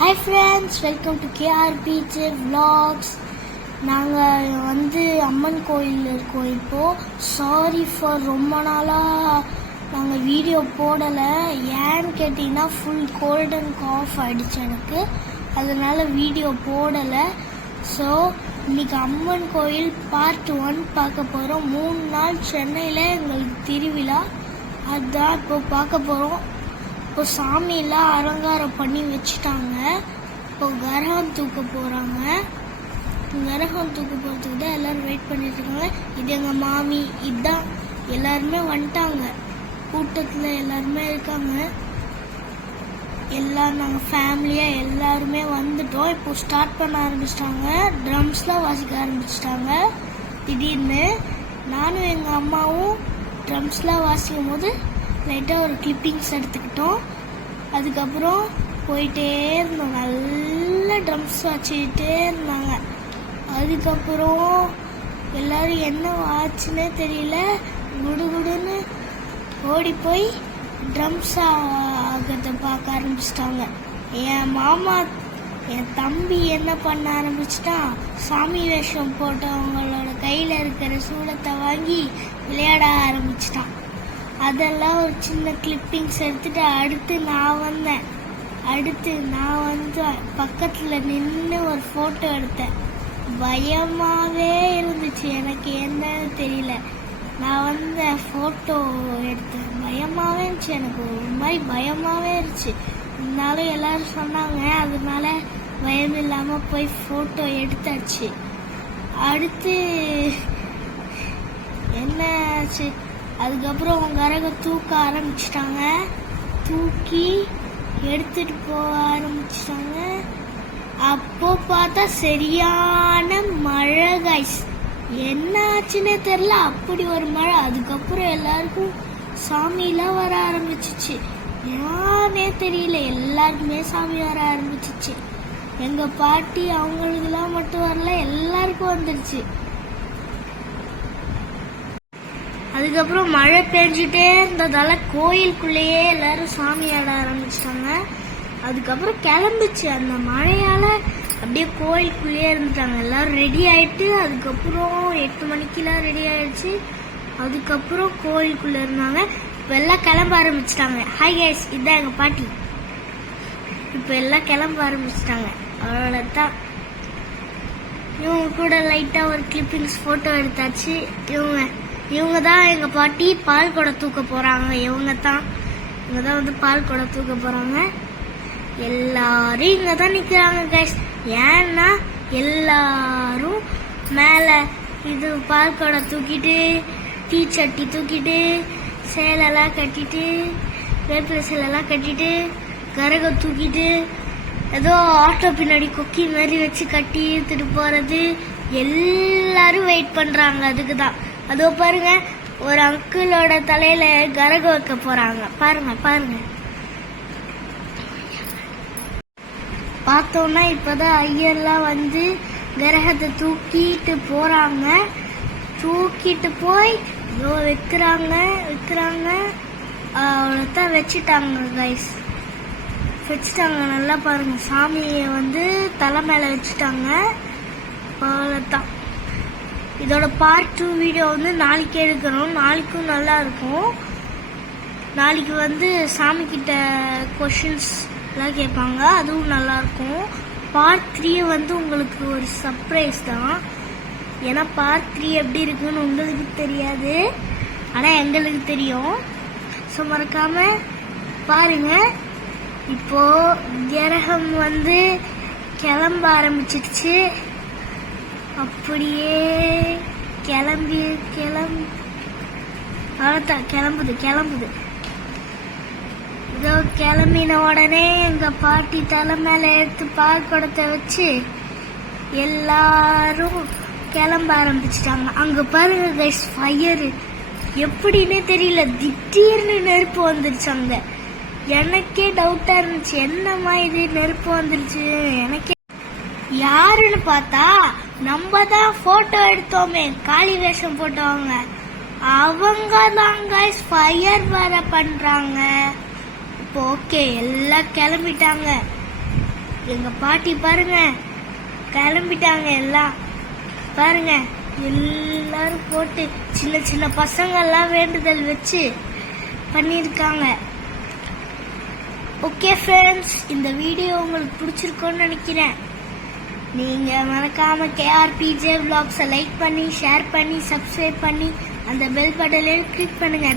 Hi friends, welcome to KRPJ Vlogs. நாங்கள் அம்மன் கோயில் இருக்கோம் இப்போது. சாரி ஃபார் ரொம்ப நாளாக நாங்கள் வீடியோ போடலை. ஏன்னு கேட்டிங்கன்னா ஃபுல் கோல்ட் அண்ட் காஃப் ஆகிடுச்சு எனக்கு, அதனால் வீடியோ போடலை. ஸோ இன்னைக்கு அம்மன் கோயில் பார்ட் 1 பார்க்க போகிறோம். 3 நாள் சென்னையில் எங்களுக்கு திருவிழா, அதுதான் இப்போ பார்க்க போகிறோம். இப்போ சாமியெல்லாம் அலங்காரம் பண்ணி வச்சுட்டாங்க. இப்போ கரகம் தூக்க போகிறாங்க. கரகம் தூக்க போகிறதுக்கு தான் எல்லோரும் வெயிட் பண்ணிட்டு இருக்காங்க. இது எங்கள் மாமி, இதுதான் எல்லாருமே வந்துட்டாங்க. கூட்டத்தில் எல்லாருமே இருக்காங்க. எல்லாம் நாங்கள் ஃபேமிலியாக எல்லாருமே வந்துட்டோம். இப்போ ஸ்டார்ட் பண்ண ஆரம்பிச்சிட்டாங்க. ட்ரம்ஸ்லாம் வாசிக்க ஆரம்பிச்சிட்டாங்க. திடீர்னு நானும் எங்கள் அம்மாவும் ட்ரம்ஸ்லாம் வாசிக்கும் போது லைட்டாக ஒரு கிளிப்பிங்ஸ் எடுத்துக்கிட்டோம். அதுக்கப்புறம் போயிட்டே இருந்தோம். நல்லா ட்ரம்ஸ் வச்சுக்கிட்டே இருந்தாங்க. அதுக்கப்புறம் எல்லாரும் என்ன ஆச்சுன்னே தெரியல, குடுகுடுன்னு ஓடி போய் ட்ரம்ஸ் ஆகிறத பார்க்க ஆரம்பிச்சிட்டாங்க. என் மாமா, என் தம்பி என்ன பண்ண ஆரம்பிச்சிட்டான், சாமி வேஷம் போட்டவங்களோட கையில் இருக்கிற சூளத்தை வாங்கி விளையாட ஆரம்பிச்சிட்டான். அதெல்லாம் ஒரு சின்ன கிளிப்பிங்ஸ் எடுத்துட்டு அடுத்து நான் வந்தேன். பக்கத்தில் நின்று ஒரு ஃபோட்டோ எடுத்தேன். பயமாகவே இருந்துச்சு, எனக்கு என்னன்னு தெரியல. நான் ஃபோட்டோ எடுத்தேன். பயமாகவே இருந்துச்சு, எனக்கு ஒரு மாதிரி பயமாகவே இருந்துச்சு. இருந்தாலும் எல்லாரும் சொன்னாங்க, அதனால பயம் இல்லாமல் போய் ஃபோட்டோ எடுத்தாச்சு. அடுத்து என்ன ஆச்சு, அதுக்கப்புறம் கரகம் தூக்க ஆரம்பிச்சிட்டாங்க. தூக்கி எடுத்துட்டு போக ஆரம்பிச்சிட்டாங்க. அப்போ பார்த்தா சரியான மழை கைஸ். என்ன ஆச்சுன்னே தெரியல, அப்படி ஒரு மழை. அதுக்கப்புறம் எல்லாருக்கும் சாமியெல்லாம் வர ஆரம்பிச்சிச்சு. யானே தெரியல, எல்லாருக்குமே சாமி வர ஆரம்பிச்சிச்சு. எங்க பாட்டி அவங்களுக்குலாம் மட்டும் வரல, எல்லாருக்கும் வந்துடுச்சு. அதுக்கப்புறம் மழை பெஞ்சிட்டே இருந்ததால கோயிலுக்குள்ளேயே எல்லாரும் சாமி ஆட ஆரம்பிச்சிட்டாங்க. அதுக்கப்புறம் கிளம்பிச்சு. அந்த மழையால அப்படியே கோயிலுக்குள்ளேயே இருந்துட்டாங்க. எல்லாரும் ரெடி ஆயிட்டு அதுக்கப்புறம் 8 மணிக்கெல்லாம் ரெடி ஆயிடுச்சு. அதுக்கப்புறம் கோயிலுக்குள்ள இருந்தாங்க. இப்போ எல்லாம் கிளம்ப ஆரம்பிச்சிட்டாங்க. ஹாய் கைஸ், இதுதான் எங்க பாட்டி. இப்போ எல்லாம் கிளம்ப ஆரம்பிச்சிட்டாங்க. அவ்வளோதான். இவங்க கூட லைட்டா ஒரு கிளிப்பிங்ஸ் போட்டோ எடுத்தாச்சு. இவங்க தான் எங்க பாட்டி. பால் குடம் தூக்க போறாங்க. இவங்க தான் பால் குடம் தூக்க போறாங்க. எல்லாரும் இங்க தான் நிக்கிறாங்க கைஸ். ஏன்னா எல்லாரும் மேல இது பால் குடம் தூக்கிட்டு, டீ சட்டி தூக்கிட்டு, சேலெல்லாம் கட்டிட்டு, வேப்பிலை சேலெல்லாம் கட்டிட்டு, கரகம் தூக்கிட்டு, ஏதோ ஆட்டோ பின்னாடி கொக்கி மாதிரி வச்சு கட்டி எடுத்துட்டு போறது. எல்லாரும் வெயிட் பண்றாங்க. அதுக்கு தான். அதோ பாருங்க, ஒரு அங்கிளோட தலையில கரகம் வைக்க போறாங்க. பாருங்க. பார்த்தோம்னா இப்பதான் ஐயர்லாம் கரகத்தை தூக்கிட்டு போறாங்க. தூக்கிட்டு போய் வைக்கிறாங்க. அவ்வளோதான் வச்சுட்டாங்க கைஸ். வச்சுட்டாங்க. நல்லா பாருங்க, சாமியை தலை மேல வச்சுட்டாங்க. அவ்வளோதான். இதோட பார்ட் 2 வீடியோ நாளைக்கு எடுக்கணும். நாளைக்கும் நல்லா இருக்கும். நாளைக்கு சாமி கிட்ட கொஷின்ஸ் எல்லாம் கேட்பாங்க, அதுவும் நல்லா இருக்கும். பார்ட் 3 உங்களுக்கு ஒரு சர்ப்ரைஸ் தான். ஏன்னா பார்ட் 3 எப்படி இருக்குன்னு உங்களுக்கு தெரியாது, ஆனா எங்களுக்கு தெரியும். ஸோ மறக்காம பாருங்க. இப்போ கிரகம் கிளம்ப ஆரம்பிச்சிடுச்சு. அப்படியே கிளம்புது. இதோ கிளம்பின உடனே எங்க பாட்டி தலை மேல எடுத்து பால் குடத்தை வச்சு எல்லாரும் கிளம்ப ஆரம்பிச்சிட்டாங்க. அங்க பாருங்க கைஸ், ஃபயர் எப்படின்னே தெரியல, திடீர்னு நெருப்பு வந்துருச்சு. அங்க எனக்கே டவுட்டா இருந்துச்சு, என்னம்மா இது நெருப்பு வந்துருச்சு எனக்கே. யாருன்னு பார்த்தா நம்ம தான் போட்டோ எடுத்தோமே, காளி வேஷம் போட்டவங்க, அவங்க தான் கைஸ் ஃபயர் வர பண்றாங்க. இப்போ ஓகே, எல்லாம் கிளம்பிட்டாங்க. எங்க பாட்டி பாருங்க கிளம்பிட்டாங்க எல்லாம். பாருங்க எல்லாரும் போட்டு சின்ன சின்ன பசங்க எல்லாம் வேண்டுதல் வச்சு பண்ணியிருக்காங்க. ஓகே ஃப்ரெண்ட்ஸ், இந்த வீடியோ உங்களுக்கு பிடிச்சிருக்கும்னு நினைக்கிறேன். நீங்க மறக்காம KRPJ Vlogs லைக் பண்ணி, ஷேர் பண்ணி, சப்ஸ்கிரைப் பண்ணி அந்த பெல் பட்டனை கிளிக் பண்ணுங்க.